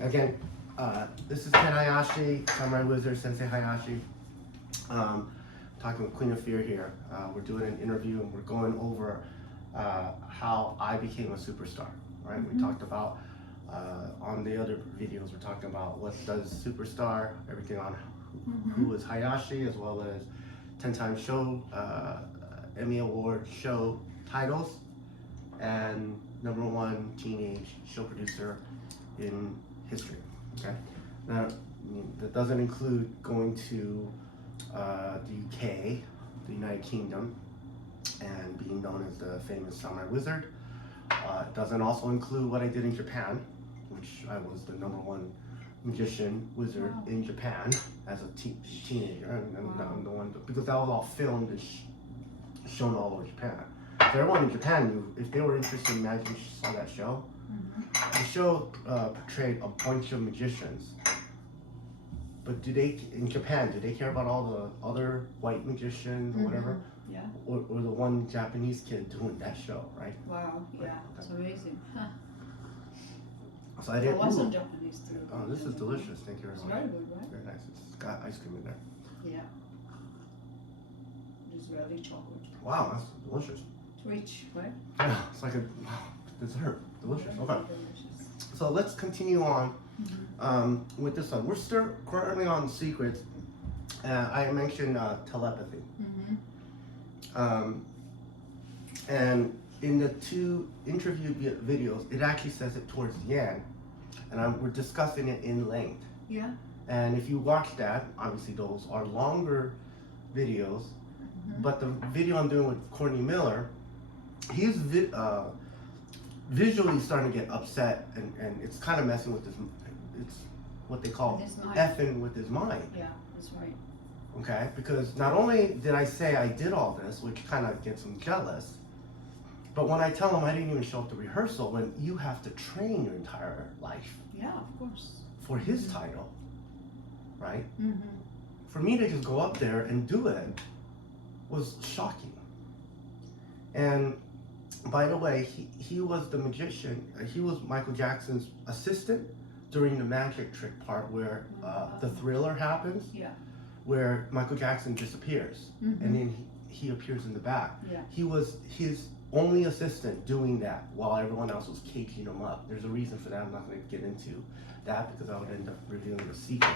Again, this is Ken Hayashi, Samurai Wizard, Sensei Hayashi. Talking with Queen of Fear here. We're doing an interview and we're going over how I became a superstar, right? We talked about, on the other videos, we're talking about what does superstar, everything on who is Hayashi, as well as 10-time show, Emmy Award show titles, and #1 teenage show producer in history. Okay, now that doesn't include going to the UK, the United Kingdom, and being known as the famous Samurai Wizard. It doesn't also include what I did in Japan, which I was the #1 magician wizard in Japan as a teenager, and I'm the one because that was all filmed and shown all over Japan. So everyone in Japan knew if they were interested in magic and saw that show. The show portrayed a bunch of magicians, but in Japan, do they care about all the other white magicians or whatever? Yeah. Or the one Japanese kid doing that show, right? Wow. Yeah. It's amazing. Huh. So I didn't. It wasn't Japanese too. Oh, this is delicious. Thank you very It's much. very good, right? Very nice. It's got ice cream in there. Yeah. It's really chocolate. Wow, that's delicious. It's rich, right? Yeah, it's like a dessert. Delicious. Very Okay. delicious. So let's continue on with this one. We're still currently on secrets. I mentioned telepathy. And in the two interview videos, it actually says it towards the end, and we're discussing it in length. Yeah. And if you watch that, obviously those are longer videos, but the video I'm doing with Courtney Miller, he's visually starting to get upset, and it's kind of messing with his, it's what they call His mind. effing with his mind. Yeah, that's right. Okay, because not only did I say I did all this, which kind of gets him jealous, but when I tell him I didn't even show up to rehearsal, when you have to train your entire life Yeah, of course. for his title, right? Mm-hmm. For me to just go up there and do it was shocking. And by the way, he was the magician, he was Michael Jackson's assistant during the magic trick part where the Thriller happens. Yeah. Where Michael Jackson disappears, and then he appears in the back. Yeah. He was his only assistant doing that while everyone else was caging him up. There's a reason for that. I'm not going to get into that because I would end up revealing the secret.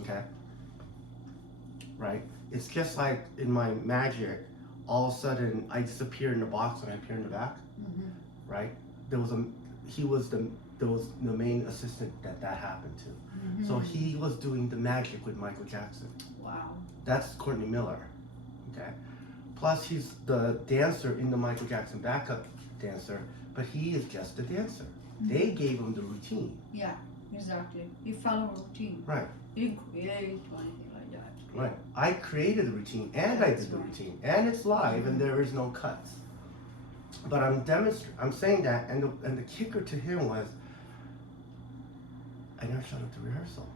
Okay? Right? It's just like in my magic, all of a sudden I disappear in the box and I appear in the back. Right? There was the main assistant that happened to. So he was doing the magic with Michael Jackson. Wow. That's Courtney Miller. Okay. Plus he's the dancer in the Michael Jackson backup dancer, but he is just a dancer. They gave him the routine. Yeah, exactly. You follow a routine. Right. You didn't create or anything like that. Right. I created the routine and I That's did the right. routine. And it's live and there is no cuts. But I'm saying that, and the kicker to him was I never showed up to rehearsal.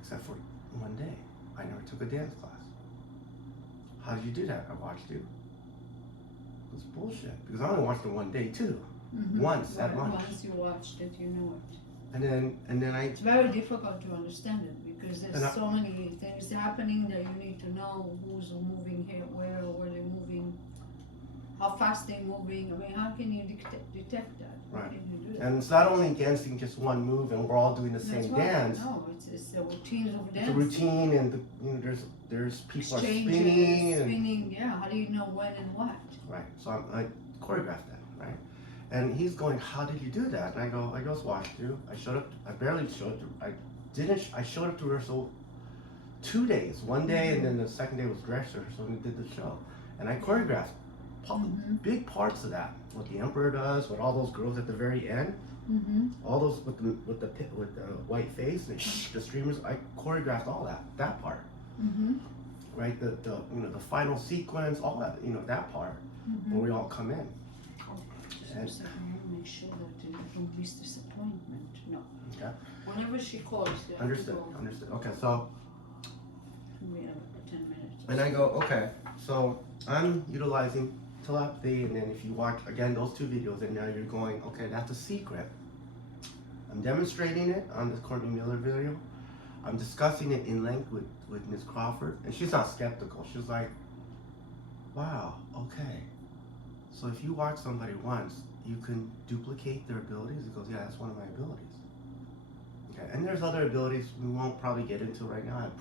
Except for one day. I never took a dance class. How did you do that? I watched you. It was bullshit. Because I only watched it one day too. Once at lunch. Once you watched it, you know it. And then I It's very difficult to understand it because And there's so many things happening that you need to know who's moving here, where they're moving, how fast they're moving. I mean, how can you detect that? How Right. can you do that? and it's not only dancing just one move and we're all doing the That's same right. dance. No, it's the routines of It's dance. a routine and there's people are Exchanges, spinning and spinning. Yeah, how do you know when and what? right. So I choreographed that, right? And he's going, how did you do that? And I just watched you. I showed up. I barely showed up. I showed up to rehearsal 2 days. One day, and then the second day was dress rehearsal, and we did the show. And I choreographed big parts of that. What the Emperor does, what all those girls at the very end, all those with the white face and the streamers. I choreographed all that part. Right, the final sequence, all that, that part where we all come in. And so I want to make sure that you don't miss this appointment. No. Okay. Whenever she calls, you have Understood. to go. Understood. Okay, so We have 10 minutes. and I go, okay, so I'm utilizing telepathy, and then if you watch again those two videos, and now you're going, okay, that's a secret. I'm demonstrating it on this Courtney Miller video. I'm discussing it in length with Ms. Crawford, and she's not skeptical. She's like, wow, okay. So if you watch somebody once, you can duplicate their abilities? He goes, yeah, that's one of my abilities. Okay, and there's other abilities we won't probably get into right now. I have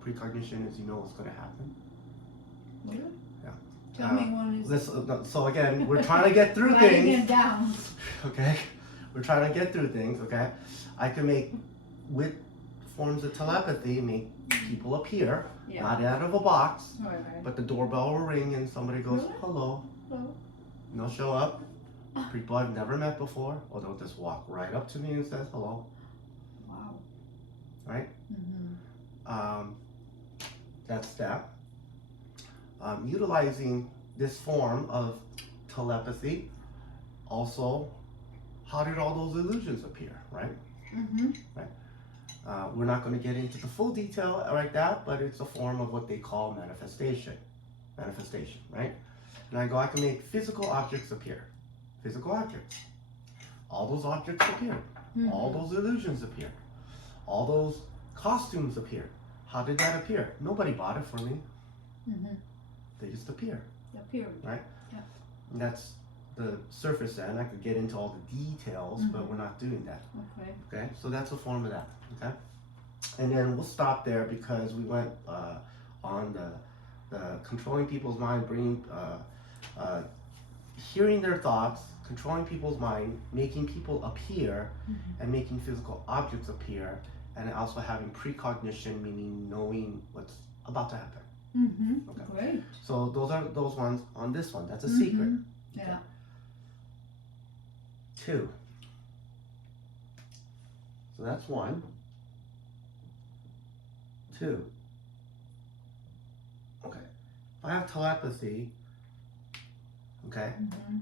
precognition is you know what's going to happen. Really? Yeah. Tell me one is. So again, we're trying to get through Writing things. it down. Okay, we're trying to get through things. Okay, I can make with forms of telepathy make people appear, Yeah. not out of a box, Right. but the doorbell will ring and somebody goes, Really? hello. Hello. And they'll show up. People I've never met before, or they'll just walk right up to me and says hello. Wow. Right? Mm-hmm. That's that. Utilizing this form of telepathy, also, how did all those illusions appear, right? Mm-hmm. We're not going to get into the full detail like that, but it's a form of what they call manifestation. Manifestation, right? And I can make physical objects appear. Physical objects. All those objects appear. Mm-hmm. All those illusions appear. All those costumes appear. How did that appear? Nobody bought it for me. Mm-hmm. They just appear. Appeared. Right? Yeah. And that's the surface end. I could get into all the details, but we're not doing that. Okay. Okay? So that's a form of that. Okay? And then we'll stop there because we went on the controlling people's mind, bringing, hearing their thoughts, controlling people's mind, making people appear, and making physical objects appear, and also having precognition, meaning knowing what's about to happen. Mm-hmm. Okay. Great. So those are those ones on this one. That's a secret. Yeah. 2. So that's 1. 2. Okay. If I have telepathy, okay, Mm-hmm.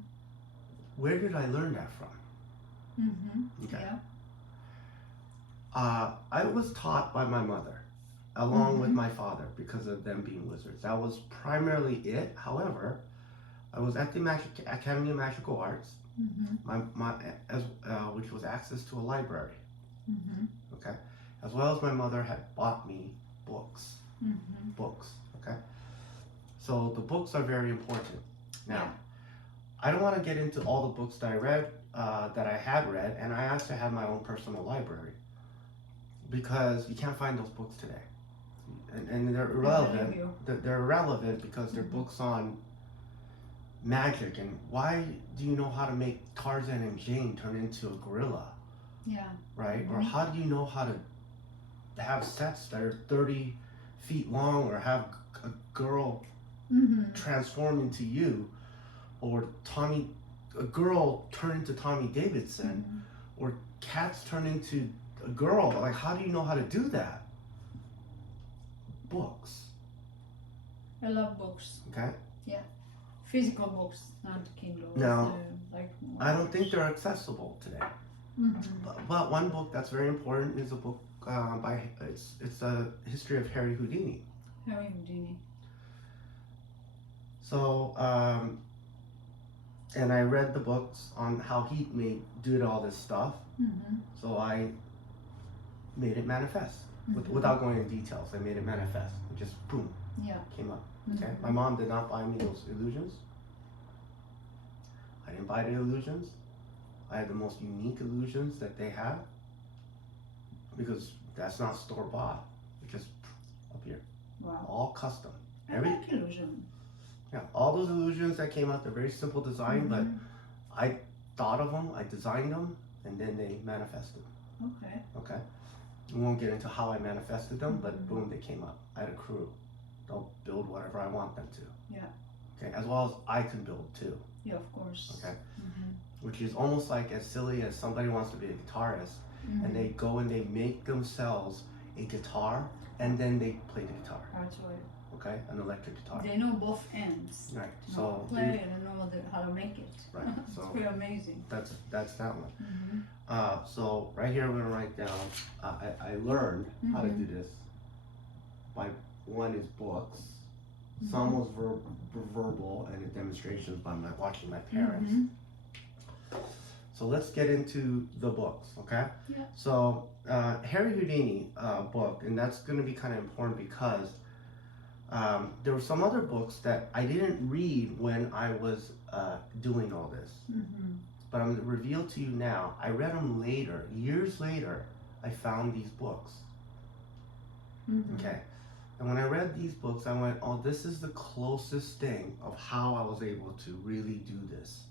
where did I learn that from? Mm-hmm. Okay. Yeah. I was taught by my mother, along with my father, because of them being wizards. That was primarily it. However, I was at the Academy of Magical Arts, which was access to a library. Mm-hmm. Okay, as well as my mother had bought me books. Mm-hmm. Books. Okay, so the books are very important. Now, Yeah. I don't want to get into all the books that I read, that I had read, and I actually have my own personal library because you can't find those books today, and they're irrelevant. They're irrelevant because they're books on magic and why do you know how to make Tarzan and Jane turn into a gorilla, Yeah. right? Or how do you know how to have sets that are 30 feet long, or have a girl Mm-hmm. transform into you, or a girl turn into Tommy Davidson, or cats turn into a girl. Like, how do you know how to do that? Books. I love books. Okay. Physical books, not Kindle. No. Like I don't think they're accessible today. Mm-hmm. But one book that's very important is a book it's a history of Harry Houdini. Harry Houdini. So and I read the books on how he did all this stuff. Mm-hmm. So I made it manifest without going into details. I made it manifest. It just boom, Yeah. came up. Okay. My mom did not buy me those illusions. I didn't buy the illusions. I had the most unique illusions that they have, because that's not store bought. It just appeared. Wow. All custom. I like illusion. Yeah, all those illusions that came out, they're very simple design, but I thought of them, I designed them, and then they manifested. Okay. Okay. We won't get into how I manifested them, but boom, they came up. I had a crew. They'll build whatever I want them to. Yeah. Okay, as well as I can build too. Yeah, of course. Okay. Which is almost like as silly as somebody wants to be a guitarist, and they go and they make themselves a guitar, and then they play the guitar. That's right. Okay, an electric guitar. They know both ends. Right. Know So how to play and know how to make it. Right. It's So pretty amazing. that's that one. So right here, I'm gonna write down. I learned how to do this by one is books. Some was verbal and demonstrations by watching my parents. So So let's get into the books, okay? Yeah. So Harry Houdini book, and that's going to be kind of important because there were some other books that I didn't read when I was doing all this. Mm-hmm. But I'm going to reveal to you now. I read them later, years later. I found these books. Mm-hmm. Okay. And when I read these books, I went, oh, this is the closest thing of how I was able to really do this.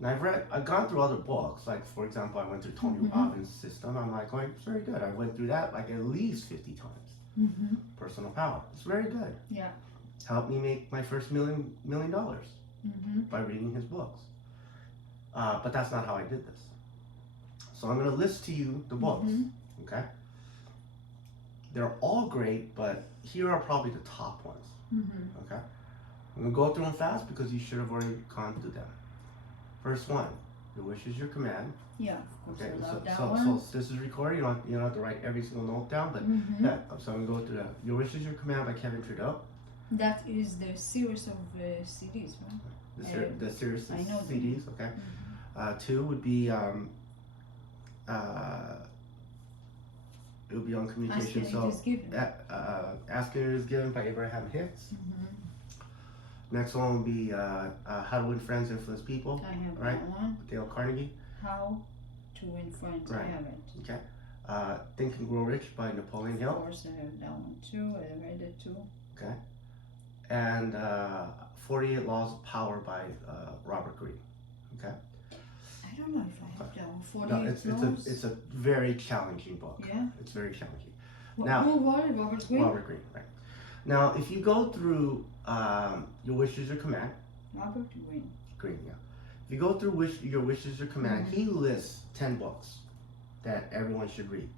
And I've gone through other books, like for example, I went through Tony Mhm. Robbins' system. I'm like, going, it's very good. I went through that like at least 50 times. Mm-hmm. Personal Power. It's very good. Yeah. Helped me make my first $1 million Mm-hmm. by reading his books. But that's not how I did this. So I'm going to list to you the books. Mhm. Okay. They're all great, but here are probably the top ones. Mm-hmm. Okay. I'm gonna go through them fast because you should have already gone through them. First one, your wish is your command. Yeah, of course. Okay. I love that So one. this is recorded. You don't have to write every single note down, but Mm-hmm. yeah. So I'm gonna go through that. Your wish is your command by Kevin Trudeau. That is the series of CDs, right? The series of I know them. CDs. Okay. Mm-hmm. Two would be it would be on communication. Asking it is given. Asking It Is Given by Abraham Hicks. Mm-hmm. Next one would be How to Win Friends, Influence People, I have right? that one. Dale Carnegie. How to Win Friends. Right. I have it. Okay. Think and Grow Rich by Napoleon Of Hill. course, I have that one too. I read it too. Okay. And 48 Laws of Power by Robert Greene. Okay. I don't know if I have that one. 48 No, Laws. it's a very challenging book. Yeah. It's very challenging. What, now- who was it? Robert Greene? Robert Greene, right. Now, if you go through Your Wish is Your Command, Robert Greene. Greene, yeah. If you go through Your Wish is Your Command, he lists 10 books that everyone should read.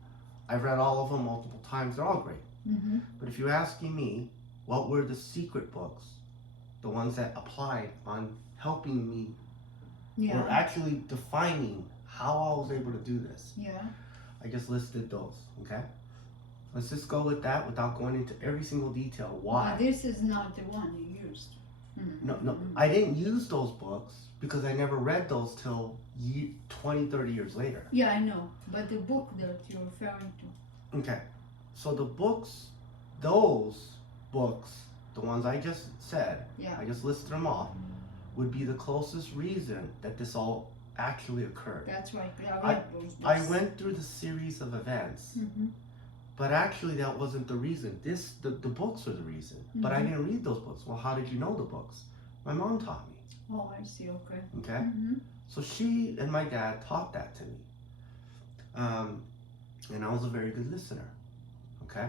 I've read all of them multiple times. They're all great. Mm-hmm. But if you're asking me, what were the secret books? The ones that applied on helping me Yeah. or actually defining how I was able to do this. Yeah. I just listed those, okay? Let's just go with that without going into every single detail. Why? But this is not the one you used. Mm. No, I didn't use those books because I never read those till 20, 30 years later. Yeah, I know. But the book that you're referring to. Okay, so the books, those books, the ones I just said, Yeah. I just listed them off, would be the closest reason that this all actually occurred. That's right. I read those books. I went through the series of events, Mm-hmm. but actually that wasn't the reason. The books are the reason, but I Mhm. didn't read those books. Well, how did you know the books? My mom taught me, Oh, I see. Okay. okay? Mm-hmm. So she and my dad taught that to me. And I was a very good listener, okay?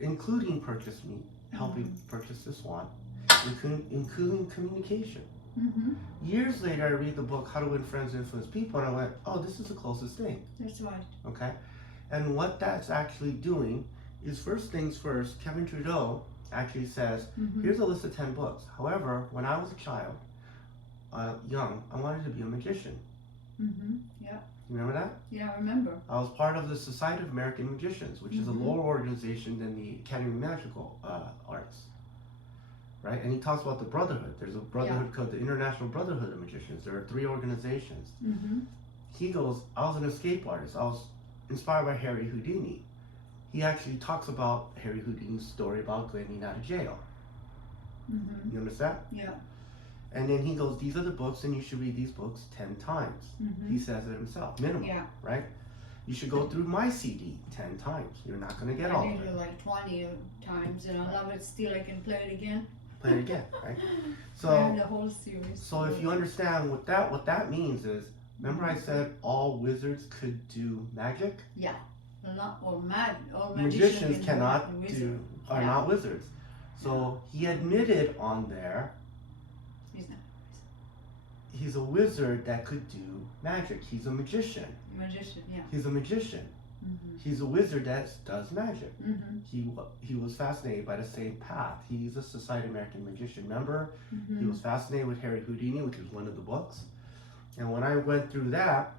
Including purchase me, helping purchase this one, including communication. Mm-hmm. Years later, I read the book, How to Win Friends, Influence People, and I went, oh, this is the closest thing, That's right. okay? And what that's actually doing is, first things first, Kevin Trudeau actually says, Mm-hmm. here's a list of 10 books. However, when I was a child, young, I wanted to be a magician. Mm-hmm. Yeah. You remember that? Yeah, I remember. I was part of the Society of American Magicians, which is a Mhm. lower organization than the Academy of Magical Arts. Right? And he talks about the brotherhood. There's a brotherhood called the International Brotherhood of Magicians. There are 3 organizations. Mm-hmm. He goes, I was an escape artist. I was inspired by Harry Houdini. He actually talks about Harry Houdini's story about getting out of jail. Mm-hmm. You understand? Yeah. And then he goes, these are the books, and you should read these books 10 times. Mm-hmm. He says it himself, minimum, Yeah. right? You should go through my CD 10 times. You're not going to get all I of did it. it like 20 times and I love it still. I can play it again. Play it again, right? I have So, the whole series. so if you understand what that means is, remember I said all wizards could do magic? Not or magicians Magicians cannot are Yeah. not wizards. So he admitted on there He's not he's a wizard that could do magic. He's a magician. a magician. Yeah. He's a magician. Mm-hmm. He's a wizard that does magic. Mm-hmm. He was fascinated by the same path. He's a Society of American Magician member. Mm-hmm. He was fascinated with Harry Houdini, which is one of the books. And when I went through that,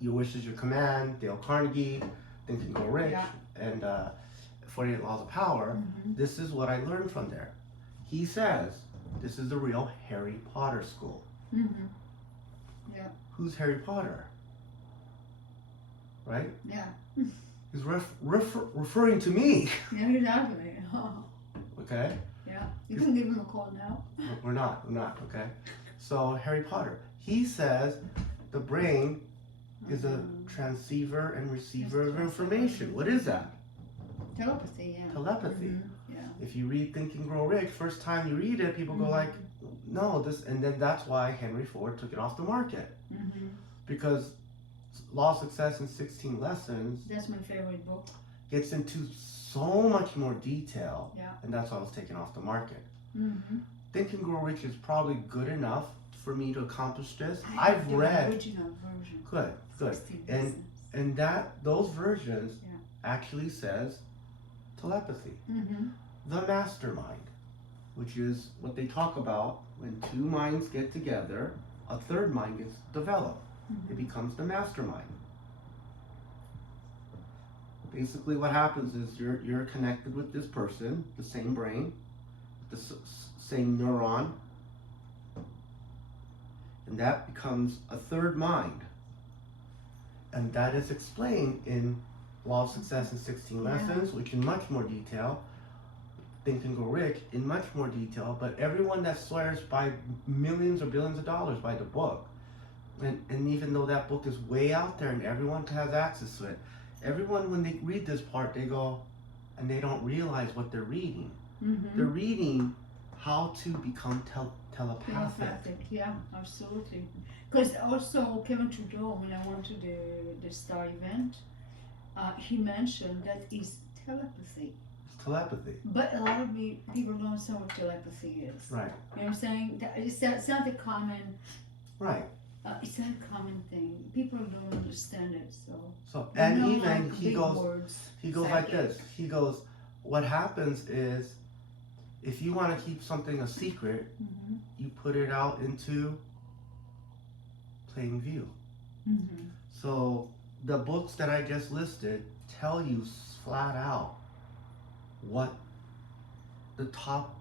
Your Wish is Your Command, Dale Carnegie, Think and Grow Rich, Yeah. and 48 Laws of Power, Mm-hmm. this is what I learned from there. He says, this is the real Harry Potter school. Mm-hmm. Yeah. who's Harry Potter? Right? Yeah. He's referring to me. Yeah, exactly. Okay? Yeah. You can give him a call now. We're not, okay? So Harry Potter, he says the brain is a transceiver and receiver of information. What is that? Telepathy, yeah. Telepathy. Yeah. If you read Think and Grow Rich, first time you read it, people go like, no, this, and then that's why Henry Ford took it off the market. Because Law of Success in 16 Lessons That's my favorite book. gets into so much more detail, Yeah. and that's why it was taken off the market. Think and Grow Rich is probably good enough for me to accomplish this. I've the read. original version. Good. 16 And lessons. and those versions Yeah. actually says telepathy. Mm-hmm. The mastermind, which is what they talk about when two minds get together, a third mind gets developed. It becomes the mastermind. Basically what happens is you're connected with this person, the same brain, the same neuron, and that becomes a third mind. And that is explained in Law of Success in 16 Lessons, which in much more detail, Think and Grow Rich in much more detail, but everyone that swears by millions or billions of dollars by the book, and even though that book is way out there and everyone has access to it, everyone when they read this part, they go, and they don't realize what they're reading. They're reading how to become telepathic. Yeah, absolutely. Because also Kevin Trudeau, when I went to the STAR event, he mentioned that is telepathy. It's telepathy. But a lot of people don't know what telepathy is. Right. You know what I'm saying? It's not a common. Right. It's not a common thing. People don't understand it. So and you know, even like he big goes words, like this. He goes, what happens is if you want to keep something a secret, you put it out into plain view. So the books that I just listed tell you flat out what the top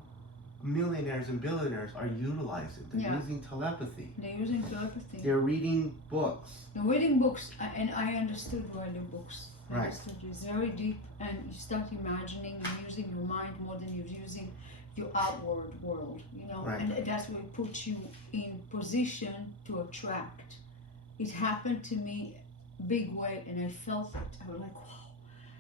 millionaires and billionaires are utilizing. They're using telepathy. They're using telepathy. They're reading books. They're reading books, and I understood writing books. I Right. understood it's very deep, and you start imagining and using your mind more than you're using your outward world, you know, Right. and that's what puts you in position to attract. It happened to me big way, and I felt it. I was like, wow.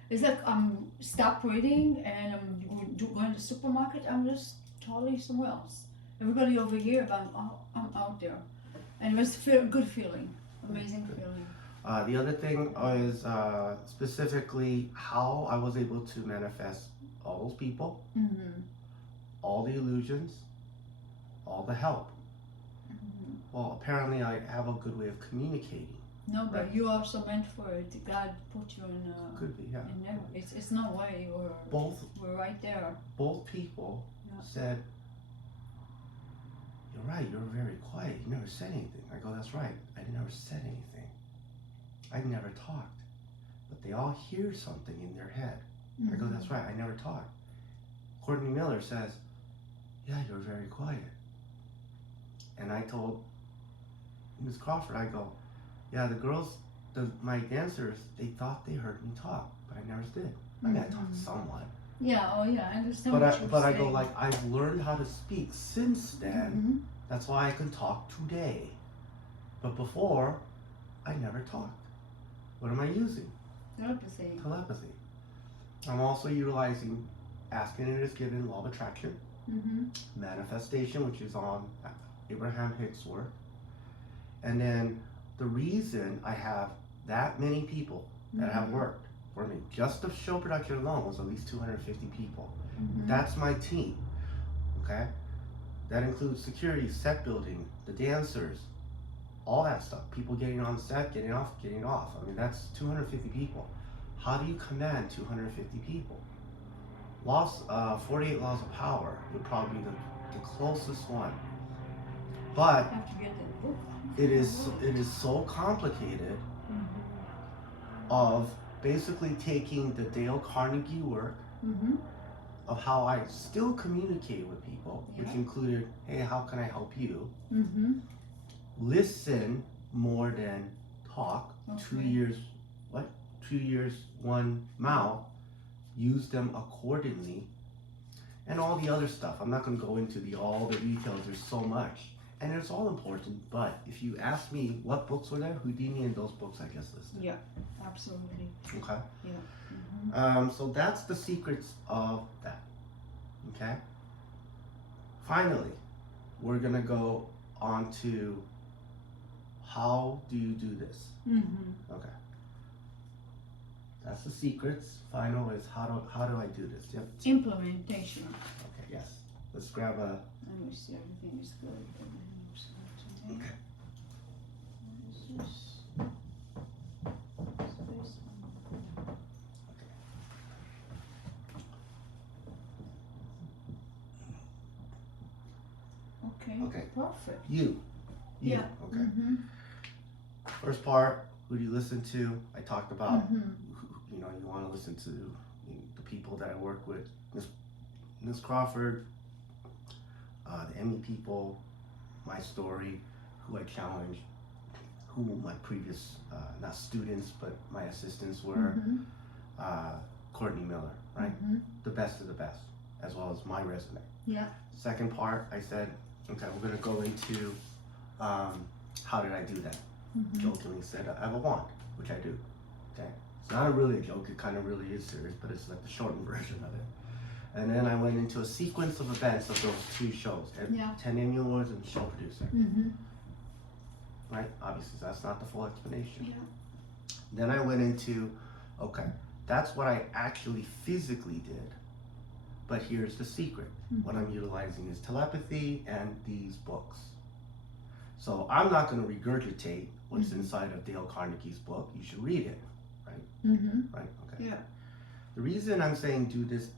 It's like I'm stop reading and I'm going to the supermarket. I'm just totally somewhere else. Everybody over here, but I'm out there, and it was a good feeling, amazing feeling. The other thing is specifically how I was able to manifest all those people, all the illusions, all the help. Well, apparently I have a good way of communicating. No, but Right. you also meant for it. God put you in. Could be, yeah. In there. It's no way we're right there. Both people Yeah. said, "You're right. You're very quiet. You never said anything." I go, "That's right. I never said anything. I never talked, but they all hear something in their head." I go, "That's right. I never talked." Courtney Miller says, "Yeah, you're very quiet." And I told Ms. Crawford, I go, "Yeah, the girls, my dancers, they thought they heard me talk, but I never did. I gotta talk to someone." Yeah, oh yeah, I understand But what you're I saying. go like, I've learned how to speak since then. That's why I can talk today. But before, I never talked. What am I using? Telepathy. Telepathy. I'm also utilizing asking and it is given, law of attraction, manifestation, which is on Abraham Hicks' work. And then the reason I have that many people that have worked for me, just the show production alone was at least 250 people. That's my team, okay? That includes security, set building, the dancers, all that stuff. People getting on set, getting off. I mean, that's 250 people. How do you command 250 people? 48 Laws of Power would probably be the closest one. But I have to get that book. it is so complicated of basically taking the Dale Carnegie work of how I still communicate with people, which included, hey, how can I help you? Listen more than talk. Okay. 2 years, what? 2 years, one mouth. Use them accordingly, and all the other stuff. I'm not going to go into all the details. There's so much, and it's all important. But if you ask me what books were there, Houdini and those books I just listed. Yeah, absolutely. Okay. Yeah. So that's the secrets of that. Okay. Finally, we're gonna go on to how do you do this? Mm-hmm. Okay. That's the secrets. Final is how do I do this? Yep. Implementation. Okay. Yes. Let's grab a. Let me see. Everything is good. Okay. This is space. Okay. Okay. Perfect. You. Yeah. Okay. Mm-hmm. First part. Who do you listen to? I talked about. Mm-hmm. You know, you want to listen to the people that I work with. Miss Crawford, the Emmy people, my story, who I challenged, who my previous, not students, but my assistants were, Mm-hmm. Courtney Miller, right? Mm-hmm. The best of the best, as well as my resume. Yeah. Second part, I said, okay, we're gonna go into how did I do that? Mm-hmm. Jokingly said, I have a wand, which I do. Okay, it's not really a joke, it kind of really is serious, but it's like the shortened version of it. And then I went into a sequence of events of those 2 shows, Yeah. 10 Emmy Awards and show producer, Mm-hmm. right? Obviously, that's not the full explanation. Yeah. Then I went into, okay, that's what I actually physically did, but here's the secret. Mm-hmm. What I'm utilizing is telepathy and these books. So I'm not going to regurgitate what's Mm-hmm. inside of Dale Carnegie's book. You should read it, Mm-hmm. right? Okay. Yeah. The reason I'm saying do this,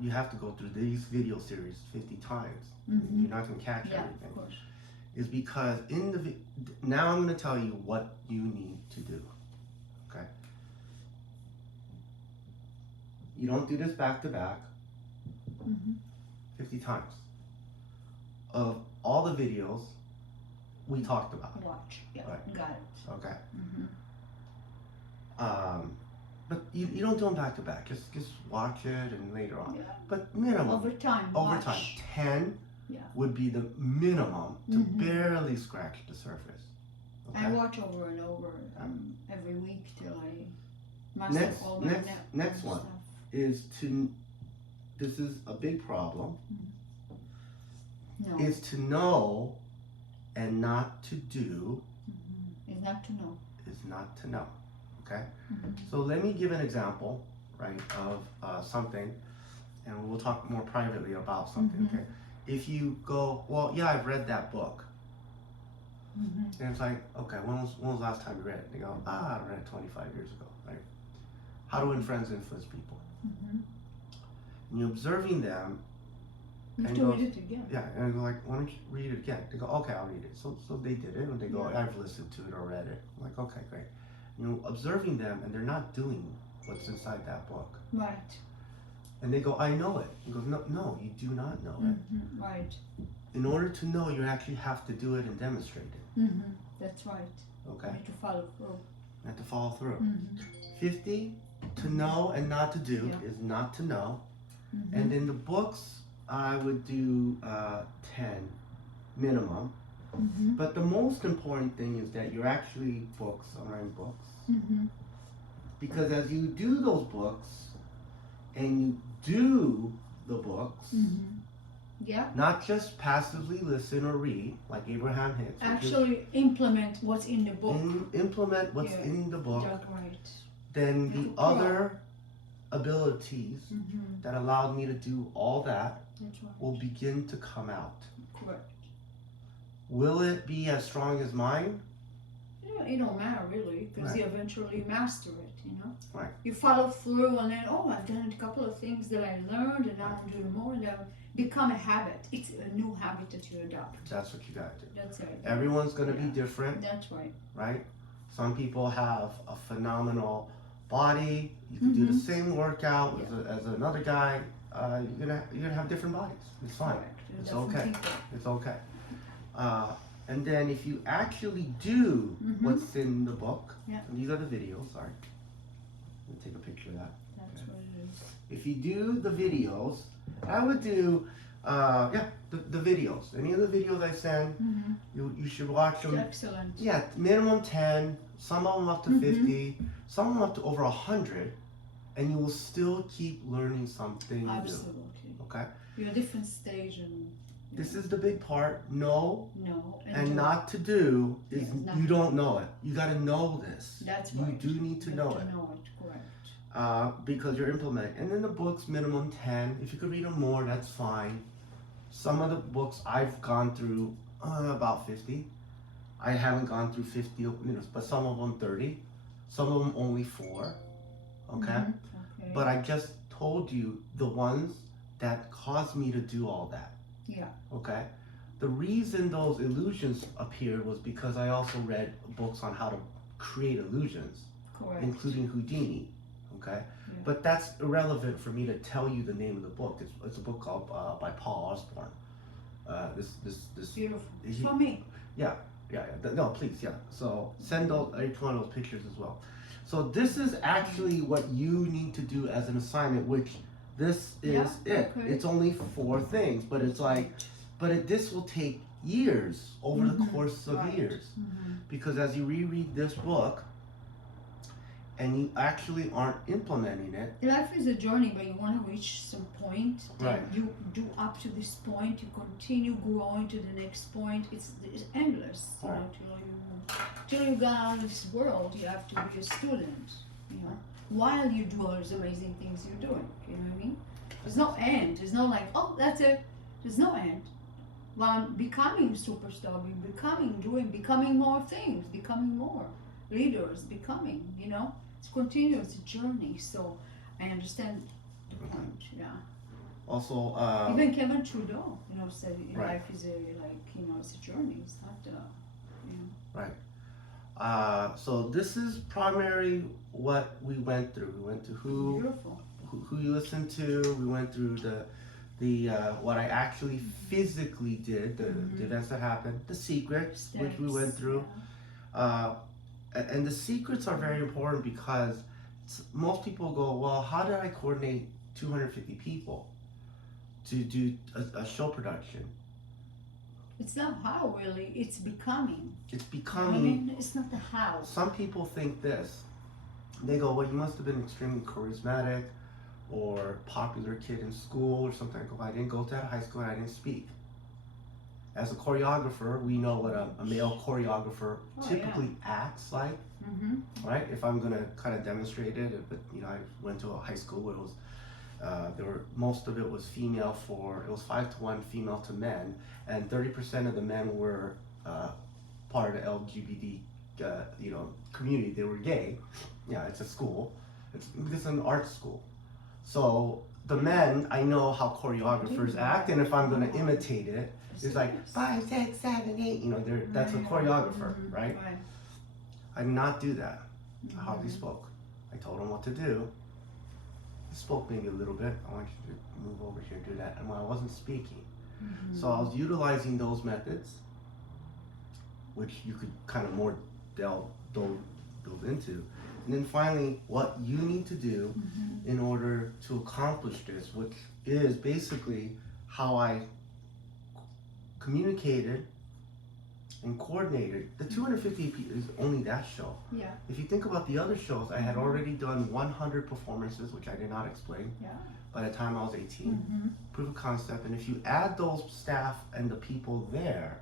you have to go through these video series 50 times. Mm-hmm. You're not going to catch Yeah, everything. of course. Is because in the now I'm going to tell you what you need to do. Okay. You don't do this back to back Mm-hmm. 50 times. Of all the videos we talked about. Watch. Yeah. Right. Got it. Okay. Mm-hmm. But you don't do them back to back. Just watch it and later on. Yeah. But minimum Over time. over watch. time 10 Yeah. would be the minimum to Mhm. barely scratch the surface. Okay. I watch over and over every week till I master all my next one. stuff. Is to this is a big problem. No. Is to know and not to do Mm-hmm. It's not to know. is not to know. Okay. Mm-hmm. So let me give an example, right, of something, and we'll talk more privately about something. Mhm. Okay. If you go, well, yeah, I've read that book, Mm-hmm. and it's like, okay, when was the last time you read it? They go, I read it 25 years ago, right? How do friends influence people? Mm-hmm. And you're observing them, You have And to goes- read it again. yeah, and I go like, why don't you read it again? They go, okay, I'll read it. So they did it, and they go, Yeah. I've listened to it or read it. I'm like, okay, great. You're observing them, and they're not doing what's inside that book. Right. And they go, I know it. You go, no, you do not know it. Mm-hmm. Right. In order to know, you actually have to do it and demonstrate it. Mm-hmm. That's right. Okay? You have to follow through. You have to follow through. Mm-hmm. 50, to know and not to do Yeah. is not to know. Mm-hmm. And in the books, I would do 10 minimum. Mm-hmm. But the most important thing is that you're actually books, I'm writing books. Mm-hmm. Because as you do those books and you do the books, Mm-hmm. Yeah. not just passively listen or read like Abraham Hicks. which is Actually implement what's in the book. implement what's Yeah. in the book, That's right. then the Little other abilities Mm-hmm. that allowed me to do all that That's right. will begin to come out. Correct. Will it be as strong as mine? Yeah, it don't matter really, because Right. you eventually master it, you know? Right. You follow through and then, I've done a couple of things that I learned and now I'm doing more and then become a habit. It's a new habit that you adopt. That's what you gotta do. That's it. Everyone's gonna be Yeah. different, That's right. right? Some people have a phenomenal body. You can do the Mhm. same workout as another guy. You're gonna have different bodies. It's fine. Correct. It's Different okay. people. It's okay. And then if you actually do Mhm. what's in the book, Yeah. and these are the videos, sorry. Let me take a picture of that. That's what it is. If you do the videos, I would do, the videos. Any of the videos I send, Mm-hmm. you should watch them. Excellent. Yeah, minimum 10, some of them up to Mhm. 50, some of them up to over 100, and you will still keep learning something new. Absolutely. Okay? You're a different stage and This is the big part. Know no and do. not to do is Yes, not you to don't know it. You got to know this. That's You right. do need to You know have it. to know it, correct. Because you're implementing. And then the books, minimum 10. If you could read them more, that's fine. Some of the books I've gone through about 50. I haven't gone through 50, but some of them 30. Some of them only 4. Okay? Mhm. Okay. But I just told you the ones that caused me to do all that. Yeah. Okay? The reason those illusions appeared was because I also read books on how to create illusions, Correct. including Houdini. Okay? But that's irrelevant for me to tell you the name of the book. It's a book called by Paul Osborne. This Beautiful. It's he- for me. yeah. No, please, yeah. So send each one of those pictures as well. So this is actually what you need to do as an assignment, which this is Yeah, it. okay. It's only 4 things, but it's like, this will take years, over the Mhm, course of right. years. Mhm. Because as you reread this book, and you actually aren't implementing it, Life is a journey, but you want to reach some point. Then Right. you do up to this point. You continue growing to the next point. It's endless. You know, Right. till you get out of this world, you have to be a student. You know, while you do all those amazing things you're doing. You know what I mean? There's no end. There's no like, oh, that's it. There's no end. While becoming superstar, becoming more things, becoming more leaders, you know, it's continuous journey. So I understand the point. Yeah. also, Even Kevin Trudeau, you know, said Right. life is it's a journey. It's not so this is primarily what we went through. We went to who beautiful. you listened to. We went through the what I actually physically did, the events that happened, the secrets, which we went Steps, through. And the secrets are very important because most people go, well, how did I coordinate 250 people to do a show production? It's not how really. It's becoming. It's I becoming. mean, it's not the how. Some people think this. They go, well, you must have been extremely charismatic or popular kid in school or something. I go, I didn't go to that high school and I didn't speak. As a choreographer, we know what a male choreographer typically acts like, Mm-hmm. right? If I'm gonna kind of demonstrate it, but I went to a high school where it was, most of it was female it was 5-to-1 female to men, and 30% of the men were part of the LGBT, community. They were gay. Yeah, it's a school. It's because it's an art school. So the men, I know how choreographers act, and if I'm gonna imitate it, it's like 5, 6, 7, 8. That's a choreographer, right? I did not do that. I hardly spoke. I told him what to do. I spoke maybe a little bit. I want you to move over here and do that. And when I wasn't speaking, so I was utilizing those methods, which you could kind of more delve into. And then finally, what you need to do in order to accomplish this, which is basically how I communicated and coordinated. The 250 is only that show. Yeah. If you think about the other shows, I had already done 100 performances, which I did not explain. Yeah. By the time I was 18, Mm-hmm. proof of concept. And if you add those staff and the people there,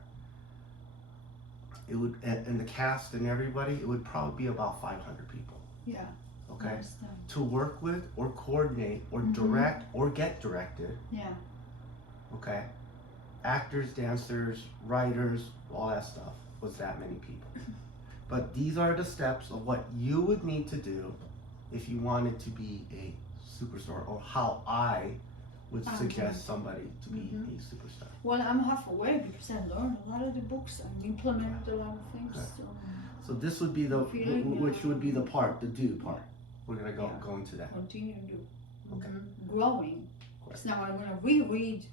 it would, and the cast and everybody, it would probably be about 500 people. Yeah. Okay. Understand. To work with or coordinate or direct or get directed. Yeah. Okay. Actors, dancers, writers, all that stuff was that many people. But these are the steps of what you would need to do if you wanted to be a superstar, or how I would suggest somebody to be a superstar. Well, I'm halfway because I learned a lot of the books and implemented a lot of things. Okay. So this would be which would be the part, the do part. We're gonna go into that. Continue to do. Okay. Growing. Correct. So now I'm gonna reread.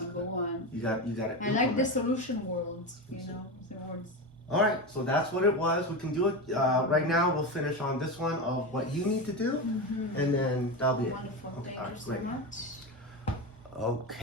Number one. You got to. I like the solution worlds, you know, the words. All right, so that's what it was. We can do it right now. We'll finish on this one of what you need to do, and then that'll be it. Wonderful. Okay, Thank all you right, so great. much. Okay.